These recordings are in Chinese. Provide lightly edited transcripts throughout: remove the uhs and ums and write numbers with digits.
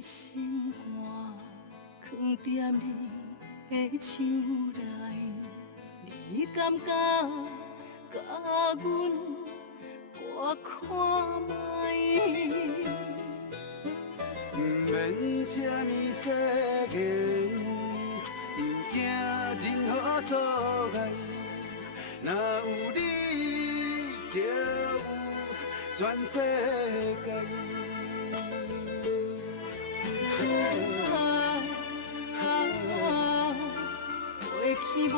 心肝藏在你的手内，你敢甲阮我看卖？不免什么世间，不惊任何阻碍，若有你，就有全世界。过去袂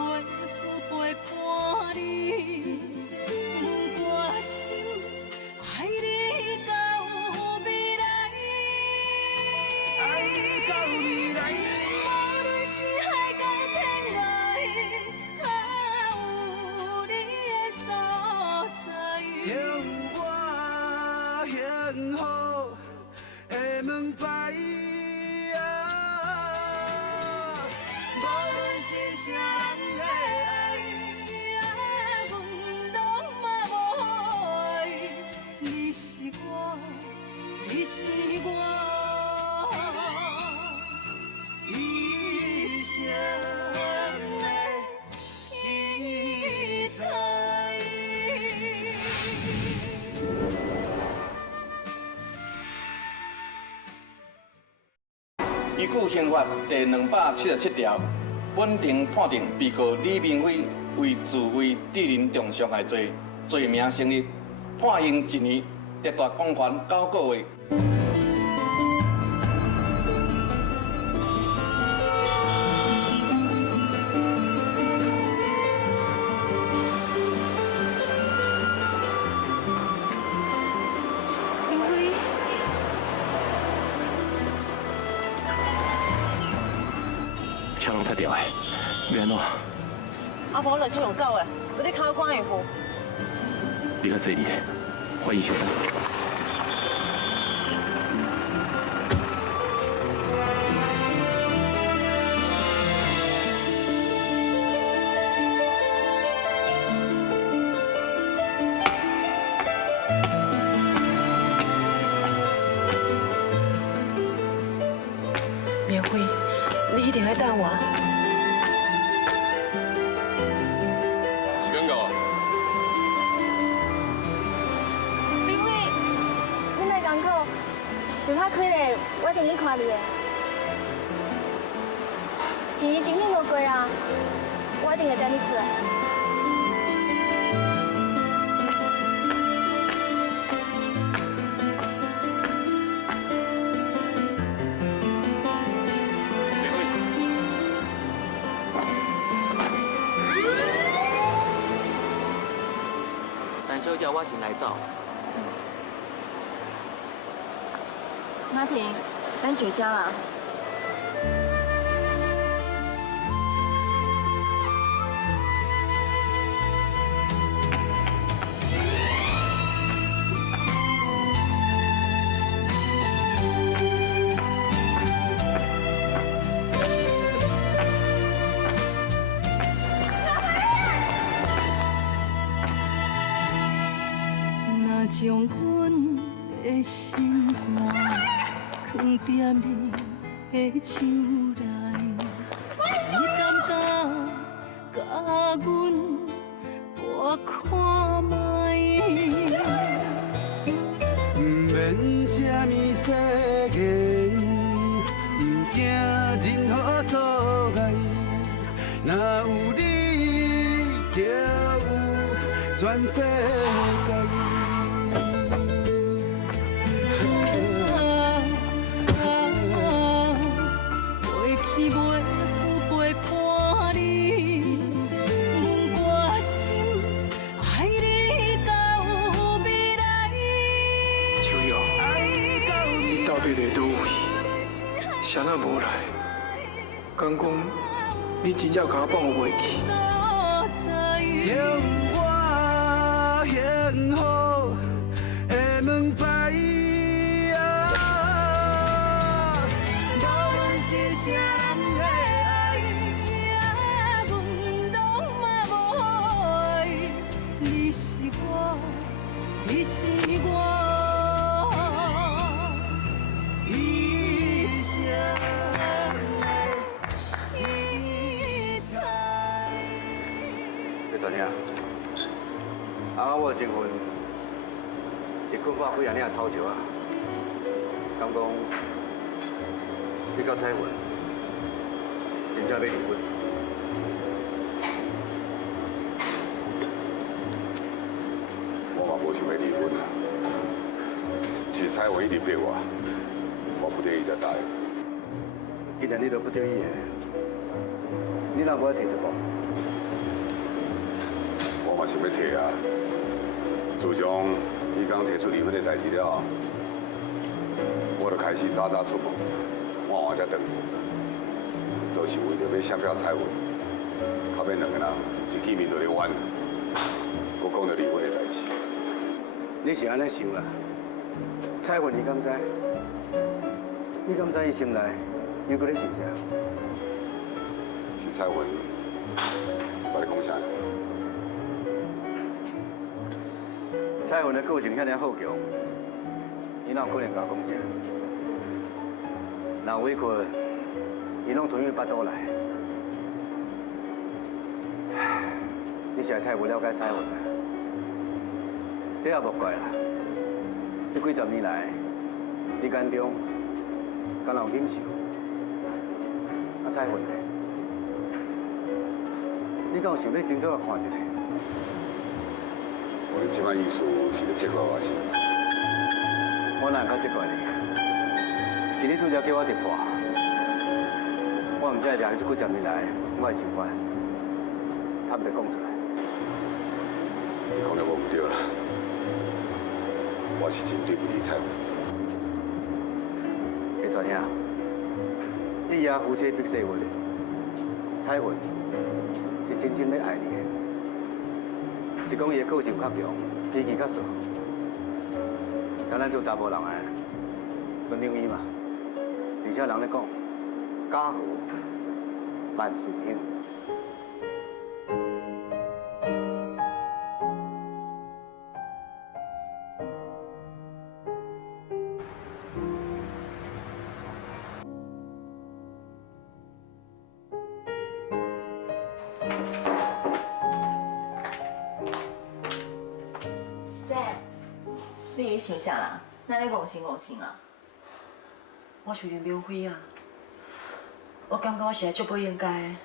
有陪伴你，我心爱你到未来。爱到未来。无论是海角天涯，有你的所在，就有我幸福的门牌。无论是啥人的爱，阮拢嘛无爱。你是我，你是我。一生的期待。依据刑法第277条，本庭判定被告李明辉为自卫致人重伤害罪罪名成立，判刑1年，列大公权9个月。明辉，枪拢太掉的，要安怎？阿婆落车用走的，我伫考官下户。你较细腻，欢迎小等。明辉，你一定要等我。时间到啊！明辉，你莫艰苦，想较开咧，我一定去看你的。钱真紧就过啊，我一定会等你出来。陈小姐，我先来走。马婷，咱上车啦。若将阮的心肝藏在你的手内，你敢甲我看卖？不免什么世间，不惊任何阻碍，若有你，就有全世界。过去袂有陪伴你，我心爱你到未来。秋瑶，你到底在倒位？谁那无来？敢讲你真正甲我放我袂记？就有我幸福的门牌。无论是啥人的爱，阮拢嘛无爱。你是我，你是我。一生怎样？啊，我结婚是困饱几啊领草石啊，敢讲你甲彩云真正要离婚？我嘛无想要离婚啊，是彩云一直逼我不得已才答应。既然你都不得已的，你哪无爱提一步？我嘛想要提啊。自从你刚提出离婚的代志了，我就开始早早出门，晚晚才回去，都是为着要闪避彩云，较免两个人一见面就咧怨，搁讲到离婚的代志。你是安尼想啦？彩云，你敢知？你敢知伊心内又搁咧想啥？是彩云，我咧讲啥？彩云的个性遐尔好强，伊哪有可能甲我讲啥？若委屈，伊拢吞去巴肚内。你实在太不了解彩云了，这也无怪啦。这几十年来，你眼中敢有忍受？啊，彩云呢？你敢有想要真正看一下？我的即摆意思是要责怪我是？我哪敢责怪你？是你拄则叫我一破，我唔知会抓这几十年来我的想法，坦白讲出来。你讲了我唔对啦，我是真对不起彩云。会怎样？你爷夫妻逼死我，彩云是真心要爱你的。是讲伊的个性较强，脾气较傻，敢咱做查甫人的，分两伊嘛。而且人咧讲，家和万事兴。你想啥啦？哪咧戆心啊？我想着苗辉啊，我感觉我实在足不应该的。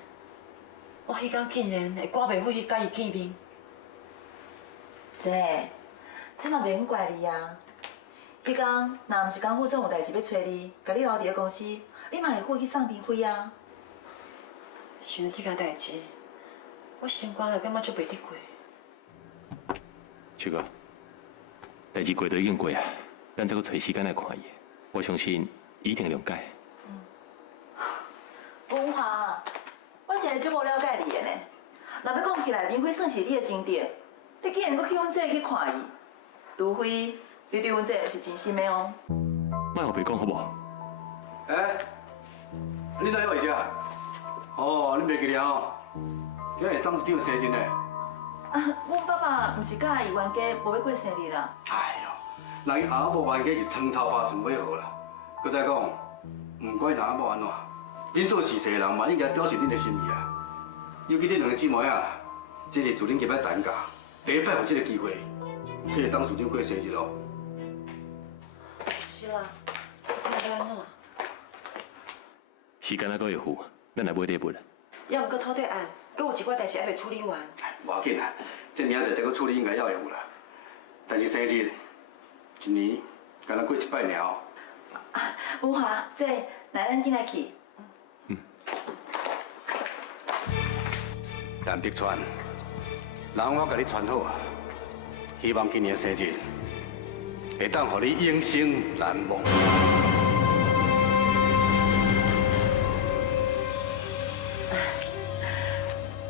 我迄天竟然会赶袂去甲伊见面。这嘛免怪你啊。迄天若毋是江副总有代志要找你，甲你留伫咧公司，你嘛会过去送边飞啊。想到这件代志，我心肝就感觉足袂得过。秋哥。代志过都已经过啊，咱再搁找时间来看伊。我相信伊一定谅解。文华，我是来足无了解你的呢。若要讲起来，明辉算是你的情敌，你竟然搁去阮这去看伊，除非你对阮这是真心的哦。莫后白讲好无？你哪有回家？哦，你袂记了哦？今日当时长生日呢。阮爸爸毋是甲伊冤家无要过生日啦。哎呦，人伊阿某冤家是床头巴算尾好啦。搁再讲，唔管人某安怎，恁做事实的人嘛应该表示恁的心意啊。尤其恁两个姊妹啊，这是自恁家摆单价，第一摆有这个机会，可以当处长过生日咯。是啦，这要安怎？时间还阁会赴，咱来买礼物啦。要毋过土地案，阁有一寡代志还未处理完。无要紧啦，这明仔载再搁处理应该也会有啦。但是生日一年敢若过一摆尔哦。文华，来咱进来去。陈碧川，人我甲你传好啊，希望今年的生日会当互你永生难忘。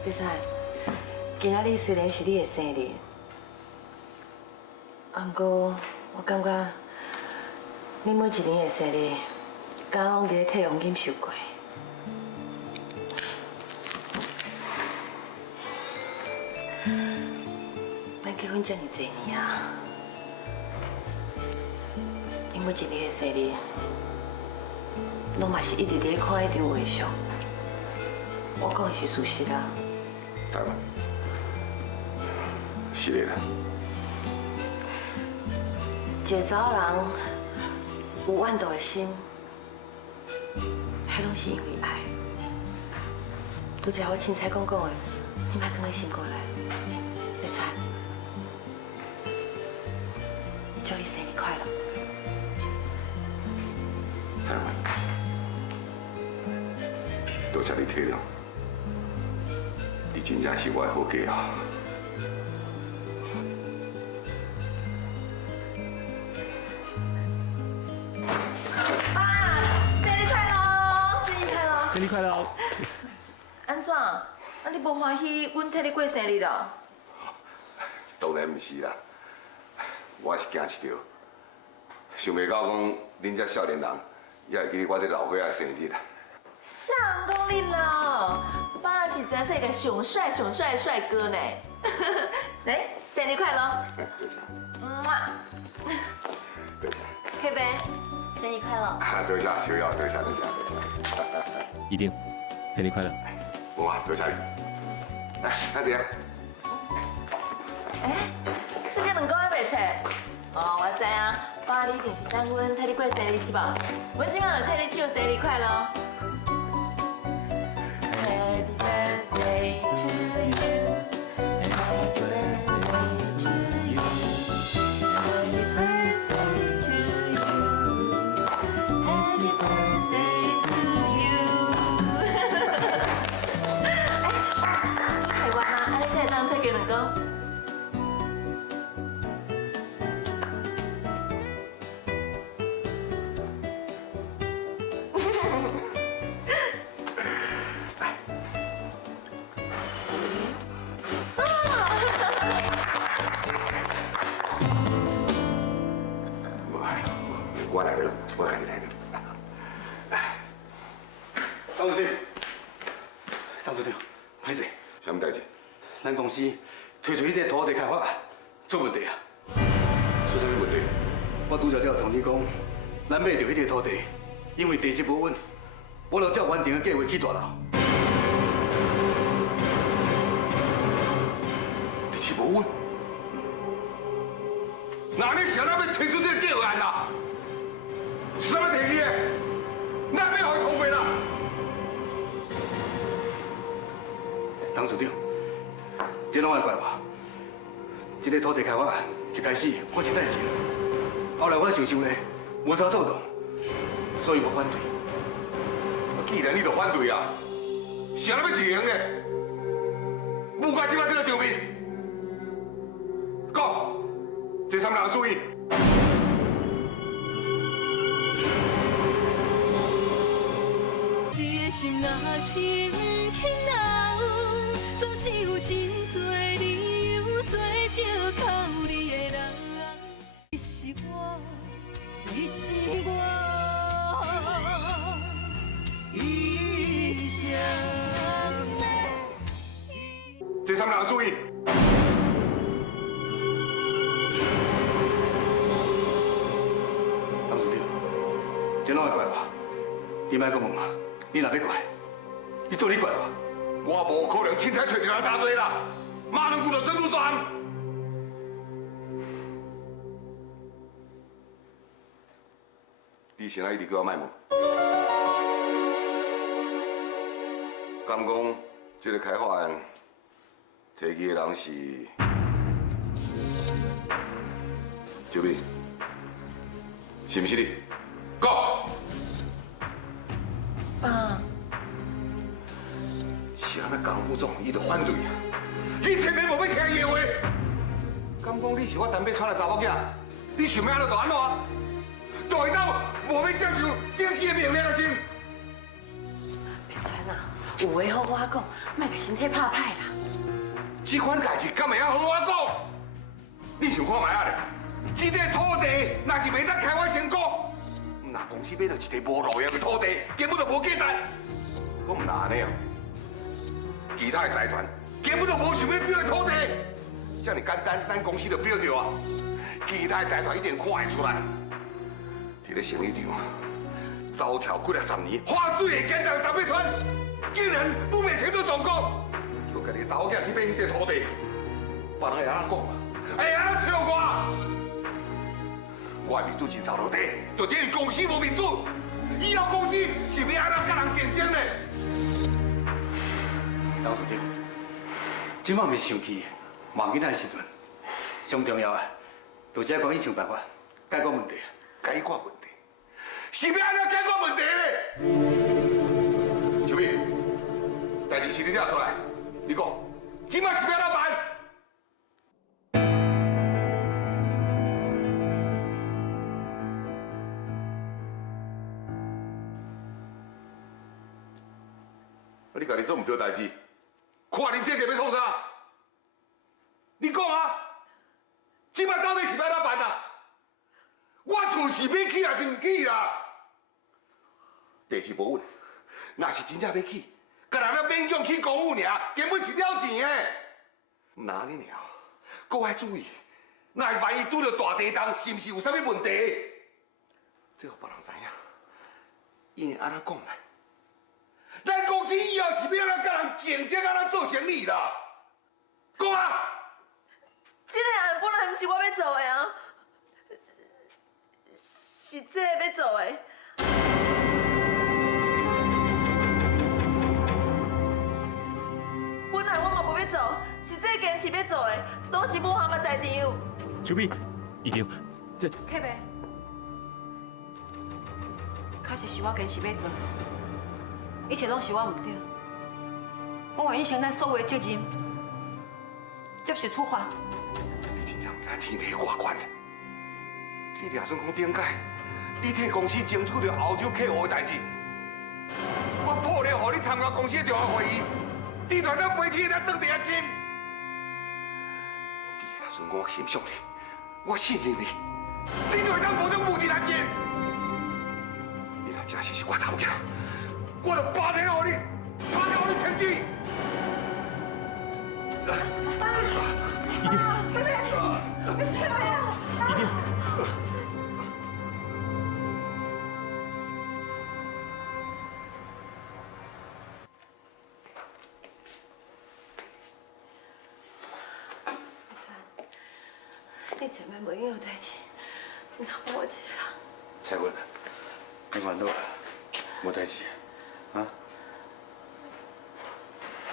碧川，今仔日虽然是你的生日，不过我感觉你每一年的生日，敢拢伫咧替王金受过。咱结婚这么多年啊，你每一年的生日，拢嘛是一直伫咧看迄张画像。我讲的是事实啊。知吗？是的啦。一个查某人有怨妒的心，迄拢是因为爱。拄则我凊彩讲的，你莫放在心过来。立川，祝你生日快乐！彩文，多谢你体谅，你真正是我的好家啊！生日快乐！安怎？啊，你无欢喜阮替你过生日咯？当然不是啦，我是惊一条，想袂到讲恁这少年人也会记得我这老伙仔的生日啦。谁讲你咯？爸是全世界上帅的帅哥呢！来，生日快乐！多谢。多谢。佩佩，生日快乐！多谢小友，多谢。一定，生日快乐！我多谢你。来，阿姐。这个2个月袂册。哦，我知啊，爸你一定是等阮替你过生日是吧？阮今晚就替你唱生日快乐。Happy birthday to you. Happy birthday to you. Happy birthday to you. Happy birthday to you. 台湾啊，安尼才会当册给2个。我来了，我跟你来了。董事长，董事长，歹势，什么代志？咱公司推出迄个土地开发案出问题啊！出什么问题？我拄则才有通知讲，咱买到迄个土地，因为地质不稳，我就照原定的计划去大楼。地质不稳？那你想要推出这个计划案啦？是什么地基的？咱要互伊通过啦！董事长，这拢爱怪我。这个土地开发案一开始我是赞成，后来我想想呢，无啥做动，所以我反对。既然你就反对啊，是安怎要执行呢？不管即摆这个场面，讲，这3人注意。你的心若是不肯留，总是有真多理由做借口。你的人，你是我，你是我一生的。这3人注意。董事长，这拢爱怪我，你莫阁问我，你若要怪，你做你怪我。我无可能凊彩找一个人打罪啦，马两句就整出stra案。你先来一直叫我卖问，敢讲这个开发案提议的人是小美，是不是你？讲。爸。是安尼讲不中，伊就反对啊！你偏偏无要听伊的话，敢讲你是我单边传来查某囝，你想要安怎就安怎，大会当无要接受顶死的命令是？别川啊，有话好我讲，莫甲身体拍歹啦。这款代志敢会晓好我讲？你想看卖啊咧？这块土地若是袂当开发成功，那公司买到一块无路用的土地，根本就无价值。我唔那安尼啊！其他的财团根本就无想要标的土地，这么简单，咱公司就标着啊！其他的财团一定看会出来，这个生意场走跳几60年，花水的建造台北川，竟然不免程度状况，就家己查某囝去买迄块土地，别人会安怎讲嘛？会安怎笑我？我的民主真扫落地，就等于公司无民主。以后公司是要安怎甲人竞争呢？董事长，即摆毋是生气、骂囡仔的时阵，上重要的，就是要赶紧想办法解决问题。解决问题，是要安怎解决问题呢？秋碧，代志是你了出来，你讲，即摆是要安怎办？你家己做唔对代志，看恁这个要创啥？你讲啊！即摆到底是要安怎办啊？我厝是要起还是唔起啦？地势无稳，若是真正要起，甲人要勉强起公务尔，根本是了钱的。哪哩尔，搁爱注意，若是万一拄着大地震，是毋是有啥物问题？这互别人知影，因会安怎讲呢？咱公司以后是要安怎甲人竞争，安怎做生意啦？讲啊！这个案本来毋是我要做的啊，是这个要做的。本来我嘛无要做，是这个坚持要做的，拢是母汉嘛在场。秋碧，已经这客妹，确实是我坚持要做，一切拢是我唔对，我愿意承担所有的责任，接受处罚。你真正唔知天地外悬。你掠算讲顶届，你替公司争取到欧洲客户的代志，我破例互你参加公司的重要会议，你团长飞天才装地啊亲。你掠算讲我欣赏你，我信任你，你团长无当负责来亲。你若真是我查某囝，我就8年互你，8年互你成绩。一定，妹妹，你出来啊！一定。你前面袂有代志，你帮我一下。彩云，你烦恼啊？无代志啊？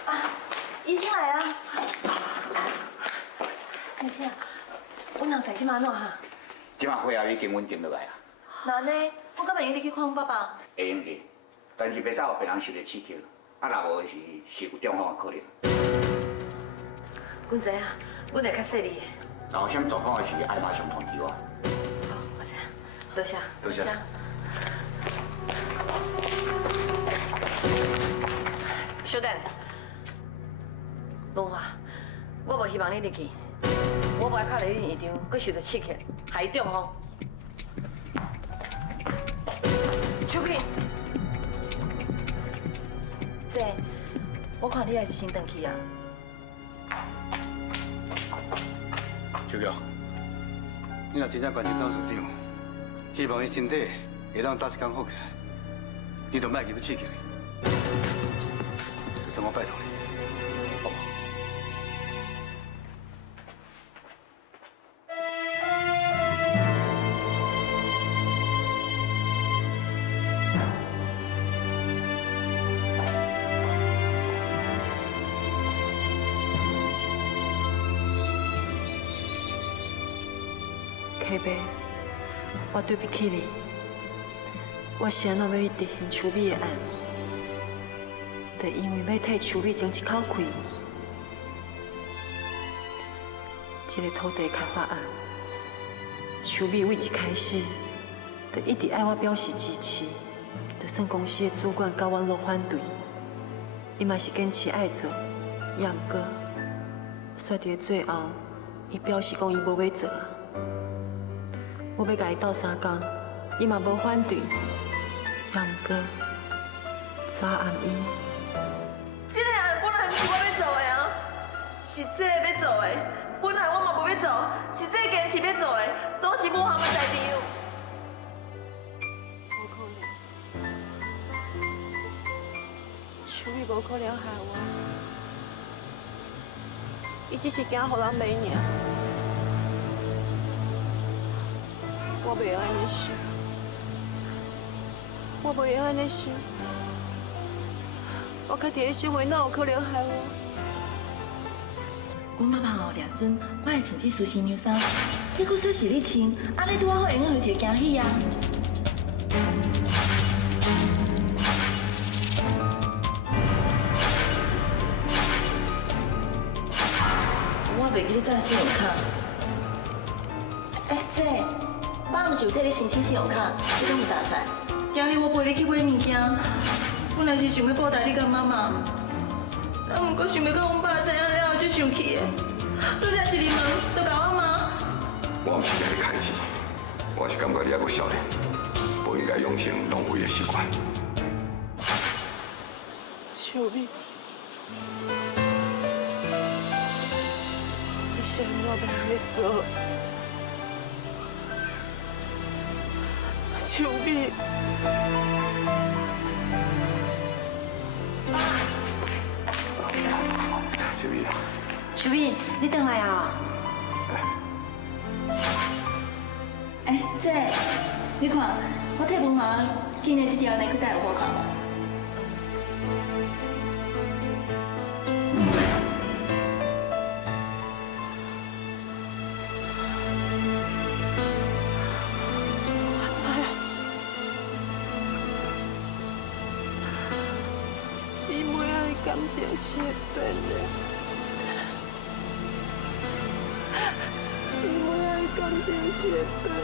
啊，医生来啊！先生，阮人生即马怎哈？即马血压已经稳定落来啊。那呢，我敢愿意你去看阮爸爸。会用去，但是袂使互别人受到刺激，啊，若无是有中风的可能。阮知影，阮会较细腻的。然后什么状况的时，爱马上通知我。好，我知影，多谢。多谢。小等，文华，我无希望你入去，我无爱靠在你现场，佮受到刺激，害伊中风。秋萍，姐，我看你还是先回去啊。秋瑶，你若真正关心董事长，希望伊身体会当早一天好起来，你就莫入去刺激伊。这算我拜托你，好不好？K 伯，我对不起你，我是安怎要去执行秋美的案，就因为要替秋美争一口气。这个土地开发案，秋美为一开始就一直爱我表示支持，就算公司的主管甲我落反对，伊嘛是坚持爱做，也毋过，煞伫最后，伊表示讲伊无要做。我要甲伊斗3工，伊嘛无反对，也毋过早暗伊。这个案本来毋是我要做的啊，是这个要做的。本来我嘛无要做，是这个坚持要做的，拢是母汉的在场。无可能，秋美无可能害我。伊只是惊互人骂尔。我袂用安尼想，我袂用安尼想。我家己的想话哪有可能害我？阮妈妈哦，掠准我会穿这舒适牛衫，你搁说是你穿，安尼拄好会用一个惊喜啊！我袂记你早信用卡。姐，爸毋是有替你申请信用卡，你敢有查出来？今日我陪你去买物件，本来是想要报答你甲妈妈，啊，毋过想要到阮爸知影了后，就生气的，拄则一入门就甲我骂。我毋是跟你客气，我是感觉你还阁少年，不应该养成浪费的习惯。秋美，你是安怎要安尼做？秋美。秋美啊，秋美，你回来啊？姐，你看，我替文华今日这条内裤带有好看无？姊妹爱的感情是会变的，姊妹爱的感情是会变的。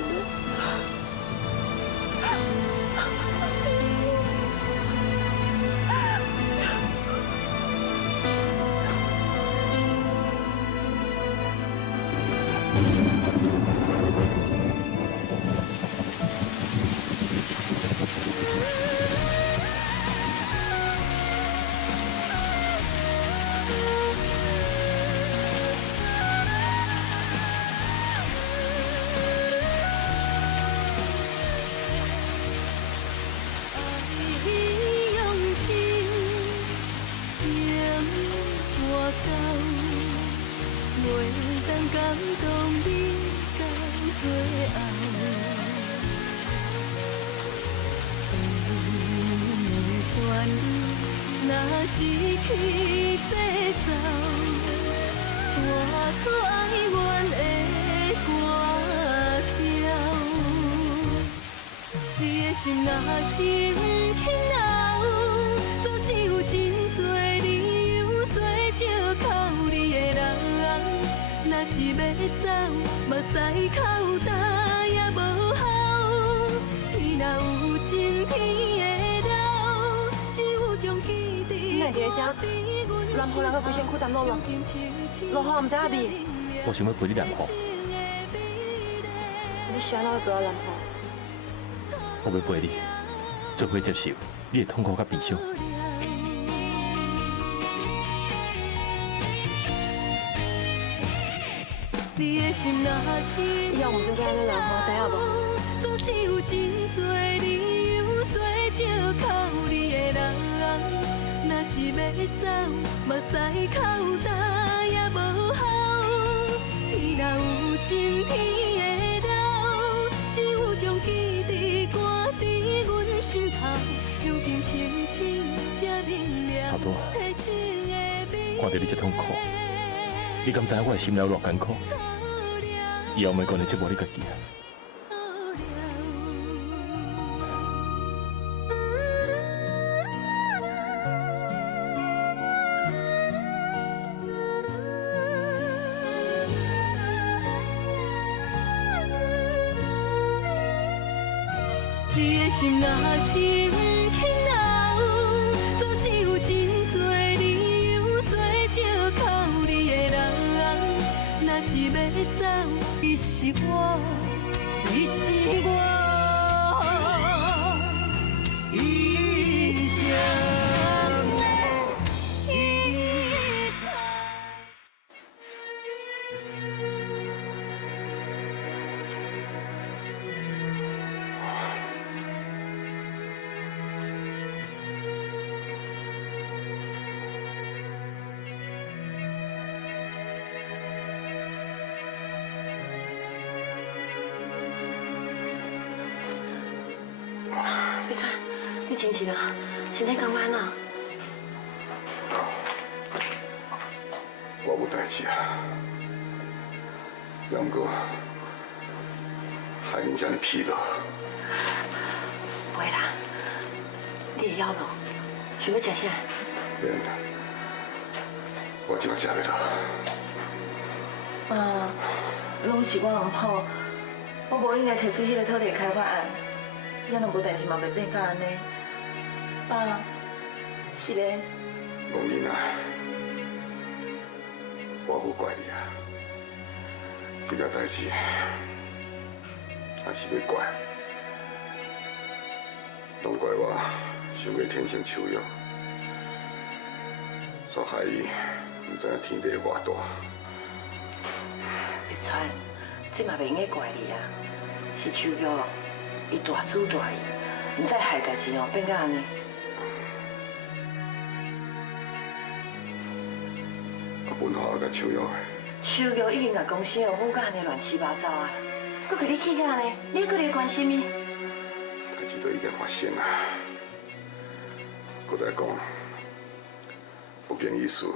若失去节奏，画出哀怨的歌谣。你的心若是不肯留，总是有真多理由做借口你的人。若是要走，目屎口干也无效。天若有情，天会留，只有将记忆。你会伫遮？南湖人个规身躯澹落落，落雨唔知影味。我想要陪你南湖，你是安怎要陪我南湖？我要陪你，做伙接受你的痛苦甲悲伤。以后唔准跟安尼南湖，知影无？总是有真多理由做借口你的人。若是要走，目屎口干也无效。天若有情，天会留，只有将记忆挂伫阮心头。如今清醒才明了，体心的美。看到你这痛苦，你敢知影我的心了偌艰苦？以后莫管你折磨你家己啊！你的心若是不肯留，总是有真多理由做借口你的人。若是要走，伊是我，伊是我一生的依靠。真是啦，身体感觉安怎？我无代志啊，不过害恁这么疲劳。袂啦，你会枵无？想要食啥？免啦，我即马食袂落。妈，拢是我唔好，我无应该提出迄个土地开发案，也若无代志嘛袂变甲安尼。爸，是咧。王囡仔，我无怪你啊，这件代志还是要怪，拢怪我想要天生手痒，所害伊唔知影天地偌大。别川，这嘛袂用个怪你啊，是秋玉伊大主大意，唔知害代志哦变甲安尼。文化甲秋玉，秋玉已经甲公司哦舞甲安尼乱七八糟啊，佮甲你气甲安尼，你还佮你关心伊？代志都已经发生啊！搁再讲，不经意思，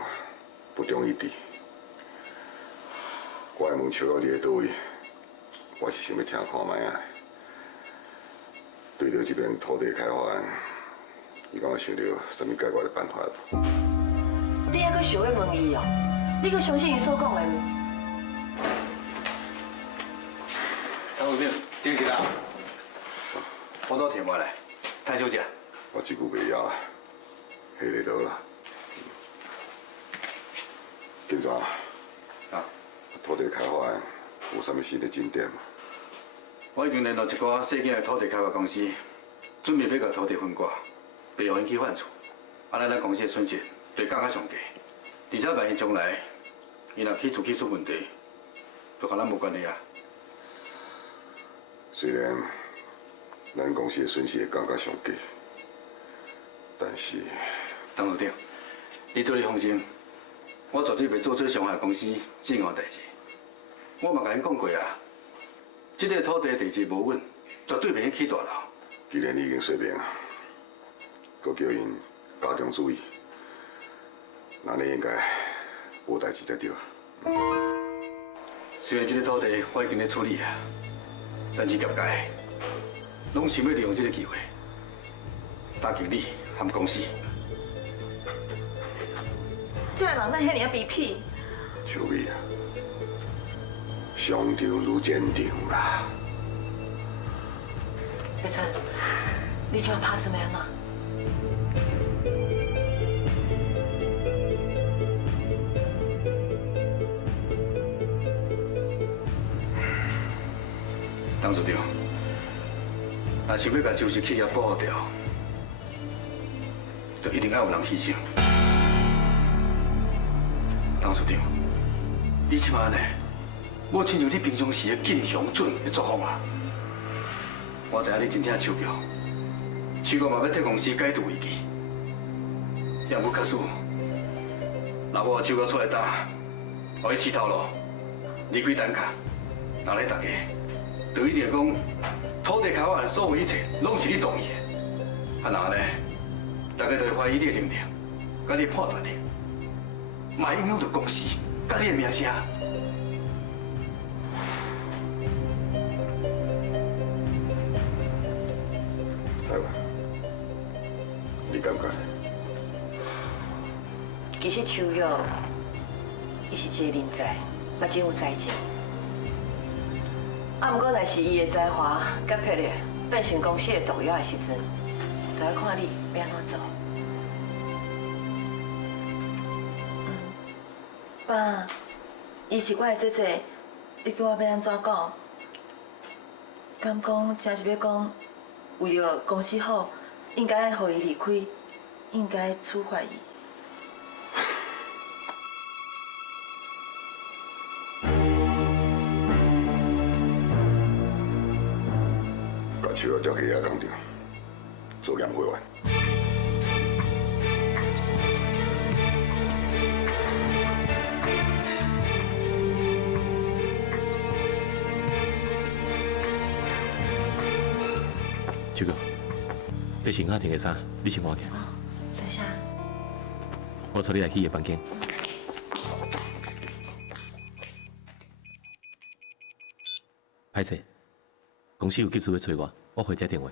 不中意地。我会问秋玉你在倒位，我是想要听看卖啊。对着这边土地开发案，伊敢有想到什么解决的办法无？你还佮想要问伊哦？你佮相信伊所讲的？张副兵，精神啊！我都填完了，太休息。我这句袂晓啊，下日落啦。警察啊，土地开发案有啥物新的进展吗？我已经联络一寡细间的土地开发公司，准备要甲土地分割，袂互因去犯错。安尼咱公司的损失就降到上低。而且万一将来伊若起出问题，就和咱无关系啊。虽然咱公司的损失会降到上低，但是张副长，你做你放心，我绝对袂做出伤害公司正义的代志。我嘛甲恁讲过啊，这个土地地质无稳，绝对袂用起大楼。既然你已经说明啊，阁叫因加强注意，那你应该无代志才对。虽然这个土地我已经在处理啊，但是业界拢想要利用这个机会打击你和公司。这个人哪遐尔卑鄙？秋美啊，上场如战场啦！别川，你今晚拍算要安怎？张处长，若想要把旧市企业保护掉，就一定要有人牺牲。张处长，你即摆呢，无亲像你平常时的敬雄准的作风啊！我知影你真疼秋玉，秋玉嘛要替公司解除危机，也无假使，若我秋玉出来打，互伊试头路，离开单卡，那咧大家。就一定讲，土地开发案所有一切，拢是你同意的。啊，然后呢，大家都会怀疑你的能力，甲你判断力，嘛影响到公司，甲你的名声。塞吧，你感觉？其实秋玉，伊是一个人才，嘛真有才情。啊，不过若是伊的才华甲魄力变成公司的毒药的时阵，就要看你要安怎做。爸，伊是我的姐姐，你叫我要安怎讲？敢讲真是要讲，为了公司好，应该互伊离开，应该处罚伊。秋玉调去遐工厂做验会员。秋哥，这是阿婷的衫，你先换起。等下。我带你来去伊的房间。歹势，公司有急事要找我回这电话。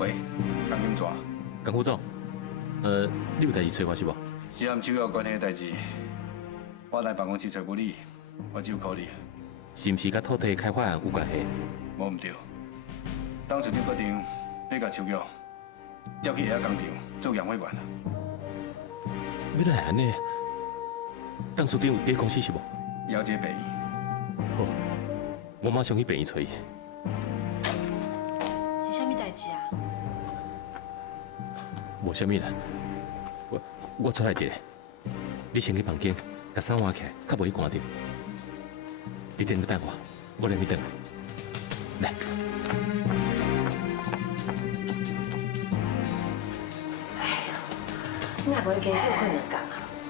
喂，江金怎？江副总，你有代志找我是无？是和手有关系的代志，我来办公室找不你，我只有靠你。是毋是甲土地开发案有关系？无唔对，当时你决定要甲秋玉调去遐工厂做养会员啊。要哪会安尼？董事长有伫公司是无？了解病院。好，我马上去病院找伊。是啥物代志啊？无啥物啦，我出来一个，你先去房间，甲衫换起来，较袂去寒着。你等要等我连去等来。来。哎呀，你也袂加休困两天啊，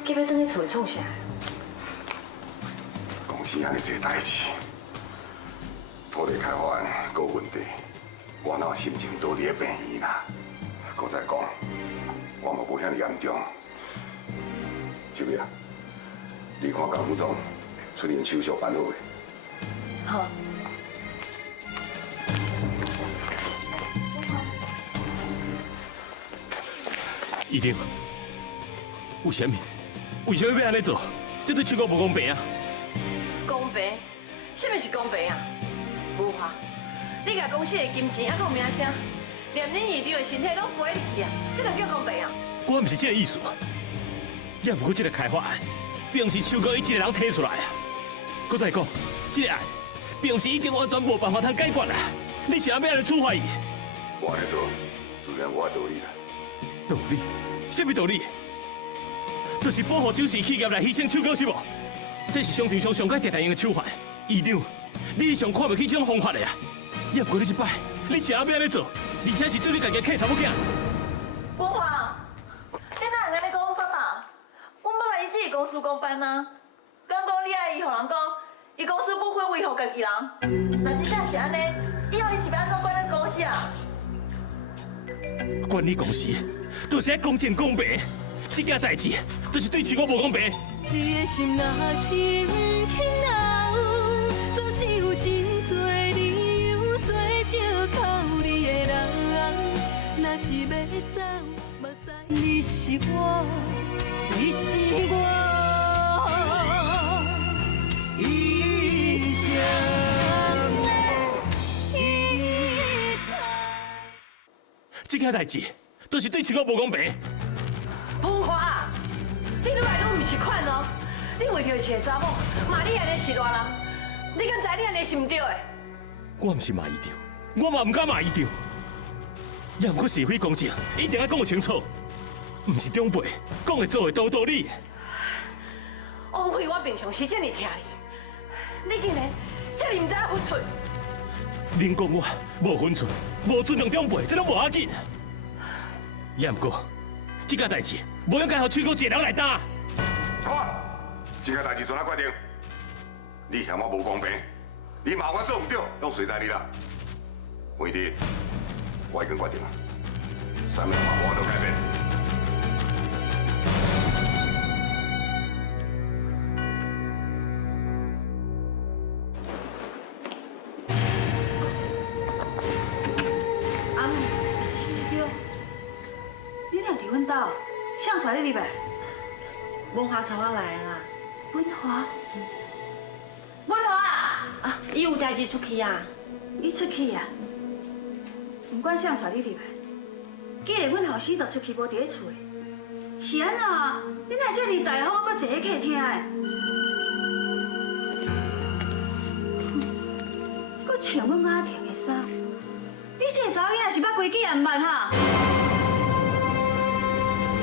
计要转去厝里创啥？公司安尼济代志，土地开发案还有问题，我哪有心情倒伫个病院啦？搁再讲，我嘛无遐尼严重。秋玉，你看江副总出面手续办好未？好。一定。为什么要安尼做？这对秋哥无公平啊！公平？什么是公平啊？无话，你甲公司的金钱还有名声，连恁院长的身体拢赔入去啊！这个叫公平啊？我毋是这个意思。也毋过这个开发案，并是秋哥伊一个人提出来啊。搁再讲，这个案并是已经完全无办法通解决啦。你是安要安尼处罚伊？我安尼做，自然我道理啦。道理？什么道理？就是保护酒市企业来牺牲秋哥是无？这是商场上上该常用的手法。院长，你上看袂起这种方法的啊！也不过你一摆，你是安要安尼做，而且是对你家己客查某囝。文华，你哪会安尼讲阮爸爸？阮爸爸伊只是公事公办啊。敢讲你爱伊，互人讲伊公私不分，维护家己人。若真正是安尼，以后你是要安怎管咱公司啊？管理公司，就是爱公正公平。这件代志，就是对秋哥无公平。你的心若是起闹，总是有真多理由做借口你的人。若是要走，目屎你是我，你是我。一生的依靠。这件代志，都是对秋哥无公平。文华，你愈来愈唔是款哦！你为着一个查某，骂你安尼是大人，你敢知你安尼是唔对的？我唔是骂伊长，我嘛唔敢骂伊长。也毋过是非公正，一定要讲清楚，唔是长辈讲会做会都有道理。王慧，我平常时这么疼你，你竟然这么唔知影分寸。恁讲我无分寸，无尊重长辈，这拢无要紧。也毋过，这件代志无应该让秋哥一个人来担。好啊，这件代志怎啊决定？你嫌我无公平，你骂我做唔对，拢随在你啦。慧弟，我已经决定了，啥物话我都改变。阿母，秋哥，你哪伫阮兜？谁带你入来？文华带我来啦。文华，文华啊，伊有代志出去啊？你出去啊？不管谁带你入来，既然阮后生就出去无伫咧厝的，是安怎？你哪遮尔大方，搁坐喺客厅的？搁穿阮阿婷的衫，你这个查某囡仔是捌规矩也毋捌哈？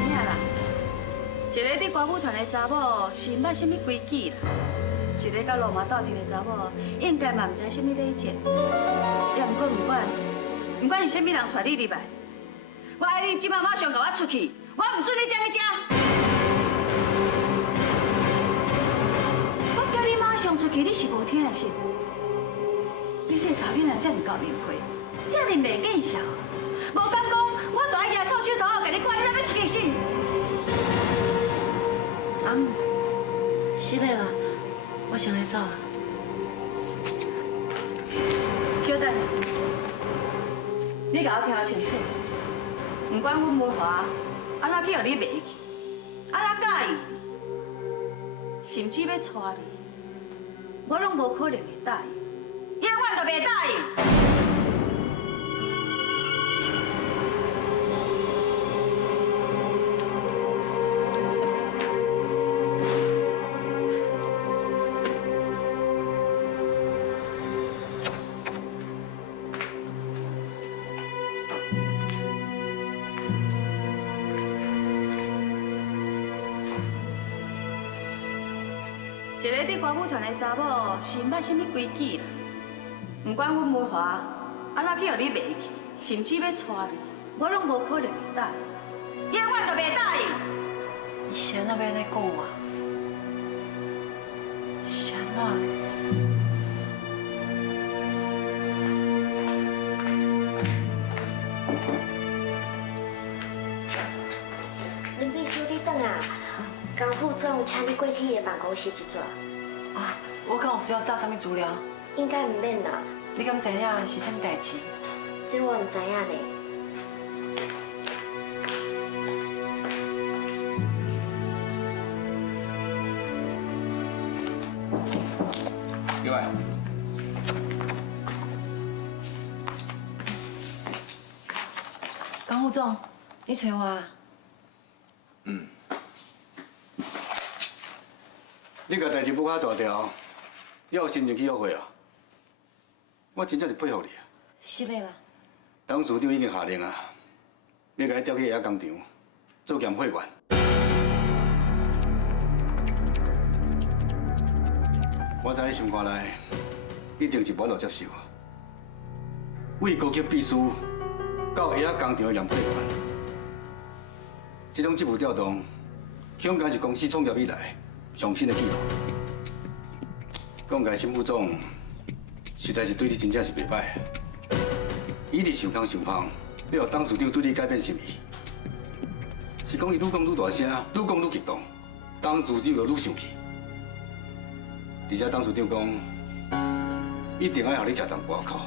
咩啦？一个伫歌舞团的查某是毋捌什么规矩啦，一个甲罗马斗阵的查某应该嘛毋知什么礼节。也毋过不管是什么人带你入来，我爱你即马马上甲我出去，我唔准你踮咧遮。我叫你马上上出去你是无听的是？你这查囡仔这么够面皮，这么袂见笑，无敢讲我大爱举手手头，甲你管你哪要出去死？阿母，是的啦，我先来走啊。小等，你甲我听清楚，不管阮无华安怎去互你卖去，安怎介意你，甚至要娶你，我拢无可能会答应，永远都袂答应。 一个伫歌舞团的查某是毋捌什么规矩啦，不管阮无华安怎去互你卖去，甚至要娶你，我拢无可能会答应，永远都袂答应。伊是安怎要安尼讲我？是安怎？林秘书，你等啊！江副总请你过去伊的办公室一撮。啊，我敢有需要查什么资料？应该唔免啦。你敢知影是啥物代志？这我唔知影呢。另外，江副总，你找我啊？嗯。 你甲代志不较大条，要有心情去约会啊！我真正是配合你啊！是的啦。董事长已经下令啊，要甲你调去下工厂做检会员。我知你心肝内一定是无法度接受啊！为高级秘书到下工厂的检会员，这种职务调动，恐惊是公司创立以来。 上新的记录，讲起新副总，实在是对你真正是袂歹。伊直想东想西，要董事长对你改变心意，是讲伊愈讲愈大声，愈讲愈激动，董事长就愈生气。而且董事长讲，一定要让你吃淡薄口，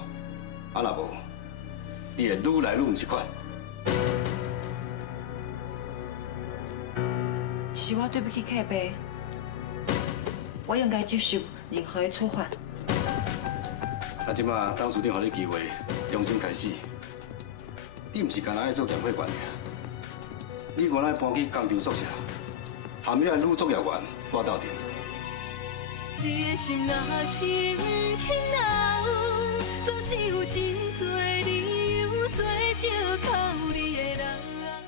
啊若无，你会愈来愈唔习惯。 是我对不起客户。 我应该接受任何的处罚。啊，即马董事长给你机会，重新开始。你唔是干那爱做检会员尔，你原来搬去工厂宿舍，含遐女作业员挂斗阵。你的心若是轻柔，总是有真多理由做借口。你的人，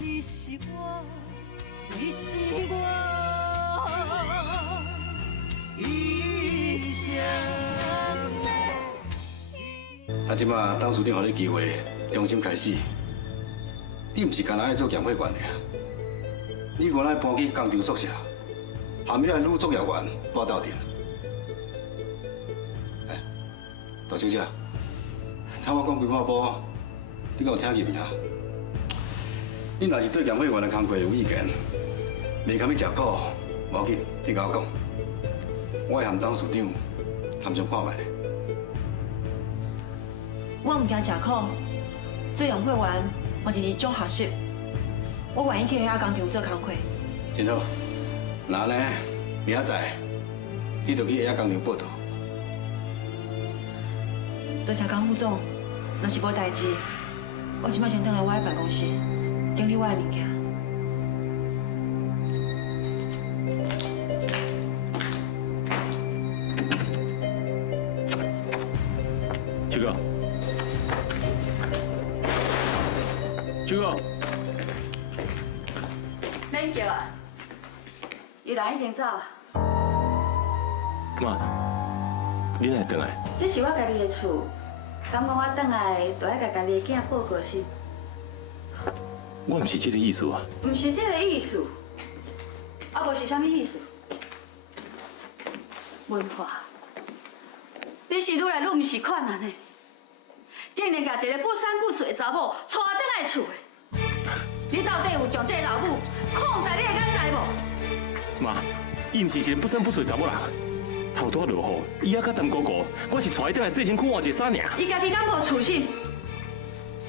你是我，你是我。 啊，即马董事长给你机会，重新开始。你唔是干那爱做检会员尔，你原来搬去工厂宿舍，含遐女作业员挂斗阵。哎，大小姐，听我讲规半步，你敢有听入啊？你若是对检会员的工作有意见，袂堪去食苦，无要紧，你甲我讲。 我会和董事长参详看卖。我唔惊吃苦，做养会员嘛是一种学习。我愿意去遐工厂做工课。真好，那呢，明仔载你就去遐工厂报道。多谢江副总，若是无代志，我即摆先回来我的办公室整理我的物件。 秋哥，秋哥，免叫啊！伊人已经走啊。妈，你哪会回来？这是我家己的厝，敢讲我回来就爱甲家己的囝报告信。我唔是这个意思啊。唔是这个意思，啊，无是啥物意思？文化，你是愈来愈唔是款安尼，竟然甲一个不三不四的查某带倒来厝的，你到底有将这个老母控在你的眼内无？妈，伊唔是一个不三不四的查某人，头拄落雨，伊还甲陈哥哥，我是带伊倒来细身躯换一衫尔。伊家己敢无自信？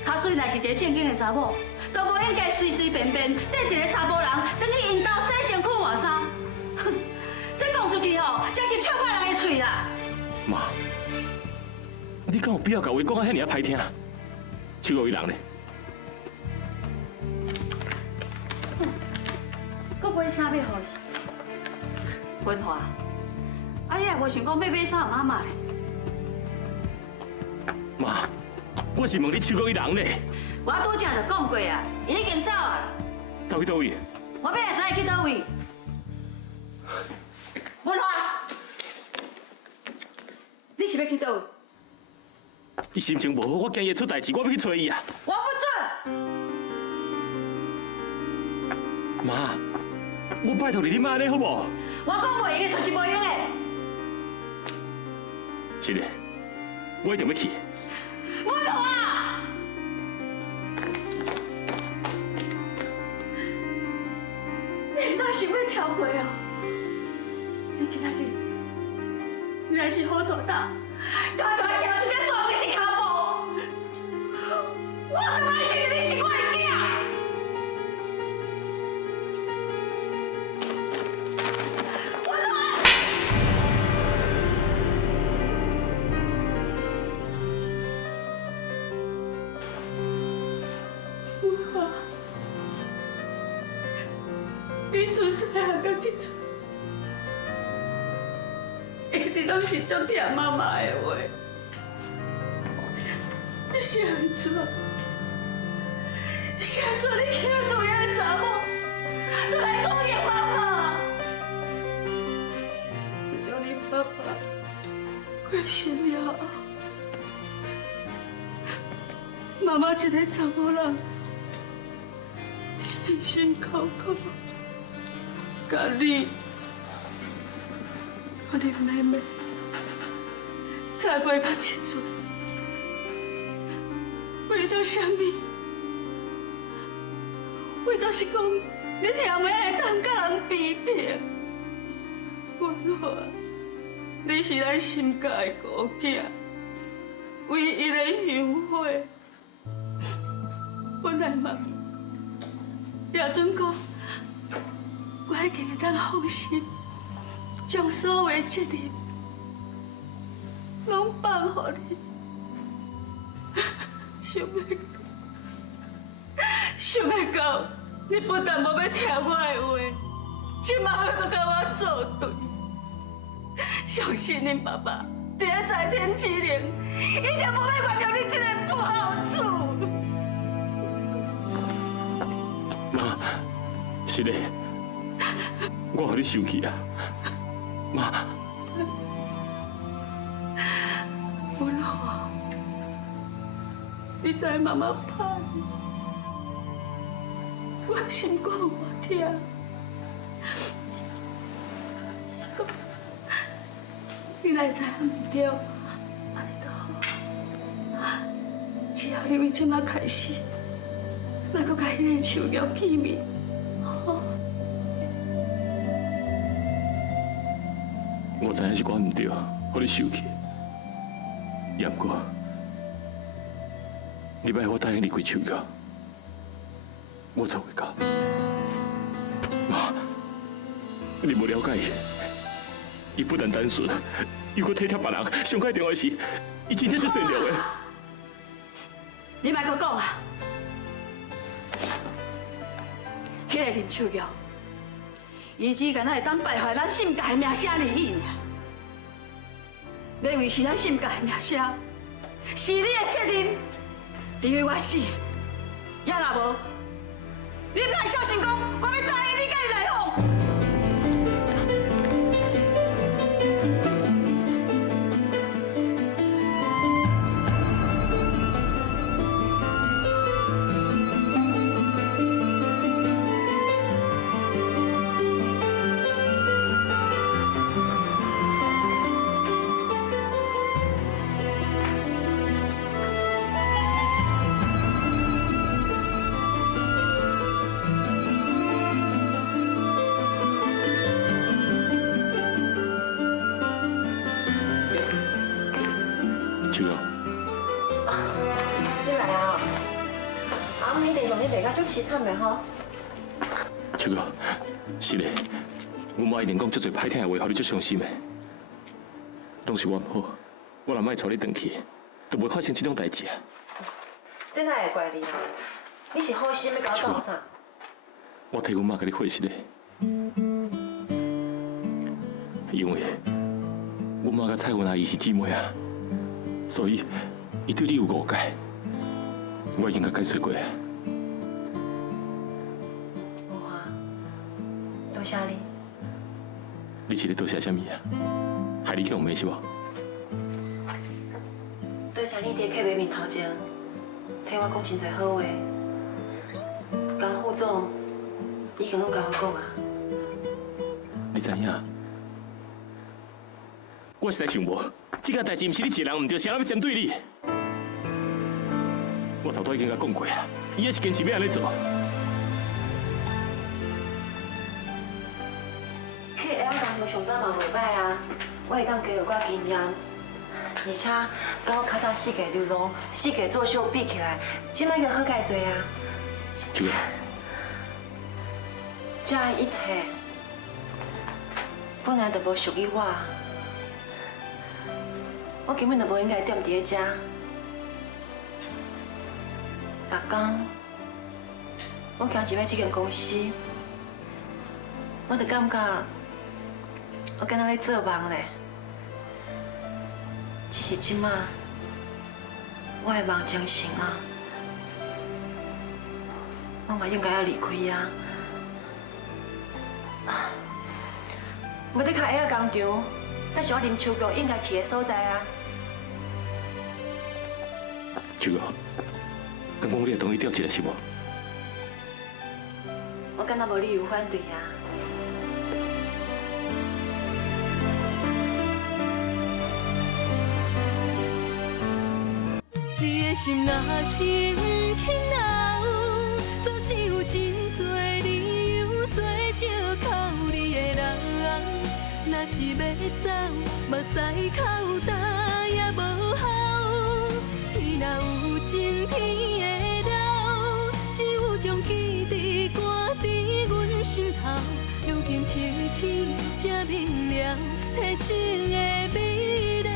她虽然是一个正经的查某，都无应该随随便便带一个查甫人等去因兜洗身躯换衫。哼，这讲出去吼，真是笑破人的嘴啦！妈，你敢有必要甲话讲啊遐尔歹听？手有伊人呢？搁买衫要互伊？文华，啊你也无想讲要买衫妈妈咧？妈，我是问你手有伊人呢？我拄则就讲过啊，伊已经走啊。走去倒位？我要会知去倒位？文华，你是要去倒位？伊心情无好，我惊伊出代志，我要去找伊啊！我不准！妈，我拜托你，你莫安尼好无？我讲袂用的，就是袂用的。是的，我一定要去。文华，你哪想要超过哦？你今仔日，你若是好大胆，敢甲我行出这大门一脚步，我就爱承认你是我的囝。文华，文华，你出世汉到这阵。一直拢是足疼妈妈的话，是安怎？是安怎？你听到遐个查某，都来讲伊妈妈？自从你爸爸过身了后，妈妈一个查某人，辛辛苦苦，甲你。我的妹妹才袂到这阵，为到什么？为到是讲你条妹会当甲人比拼。文华，你是咱心家的孤囝，唯一的香花。本来嘛，也准讲，我已经会当放心。将所有的责任拢放予你，想要到你不但无要听我的话，今嘛要搁甲我作对。相信恁爸爸伫咧在天之灵，一定无要原谅你这个不好子。妈，是的，我互你生气啊。妈，文华，你知妈妈怕你，我心肝有痛。你若知影唔对，安尼就好。只要你为即马开始，莫搁甲迄个手了见面，好。我知影是我唔对，互你生气。也不过，你莫我答应你开手药，我才会教。妈，你无了解伊，伊不但单纯，又搁体贴别人。上界重要的是，伊真正是善良的。你莫搁讲啊！迄个林秋瑶，伊只敢若会当败坏咱心家的名声而已尔。要维持咱心家的名声，是你的责任。因为我死，也若无，你莫小心讲，我要答应你甲你来往。你袂甲足凄惨的吼。秋哥，是嘞，阮妈一定讲足侪歹听的话，互你足伤心的。拢是我唔好，我若莫带你回去，就袂发生这种代志啊。这哪会怪你啊？你是好心要甲我讲啥？我替阮妈甲你解释嘞，因为阮妈甲蔡云阿姨是姊妹啊，所以伊对你有误解，我已经甲解释过啊。无华，多谢你。你是咧多谢啥物啊？害你去用骂是无？多谢你伫客买面头前，替我讲真侪好话。江副总已经拢甲我讲啊。你知影？我实在想无，这件代志毋是你一个人唔对，谁人要针对你？我头拄已经甲讲过啊，伊也是坚持要安尼做。去会晓当上当嘛袂歹啊，我会当加有寡经验，而且甲我较早世界流浪、世界作秀比起来，即摆个好介多啊。秋哥，这一切本来就无属于我，我根本就无应该踮伫咧遮。逐工，我行入来这间公司，我就感觉我敢若咧做梦咧。只是即马，我的梦成真啊，我嘛应该要离开啊。要伫较矮个工厂，才是我啉秋菊应该去的所在啊。秋哥，刚讲你会同意调一个是无？我敢若无理由反对啊。你的心若是不肯留，总是有真多理由做借口你的人。若是要走，目屎口干也无效。天若有情，天会了，只有将记忆挂伫阮心头。如今清醒才明了，体心的美丽。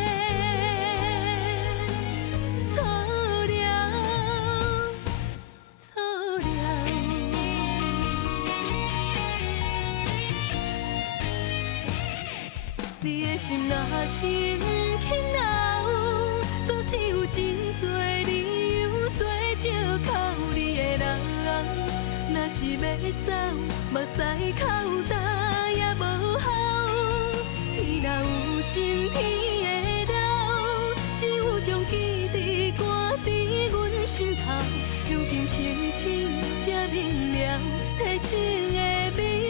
你的心若是不肯留，总是有真多理由做借口你的人。若是要走，目屎口干也无效。天若有情，天会了，只有将记忆挂伫阮心头。如今清醒才明了，体心的美。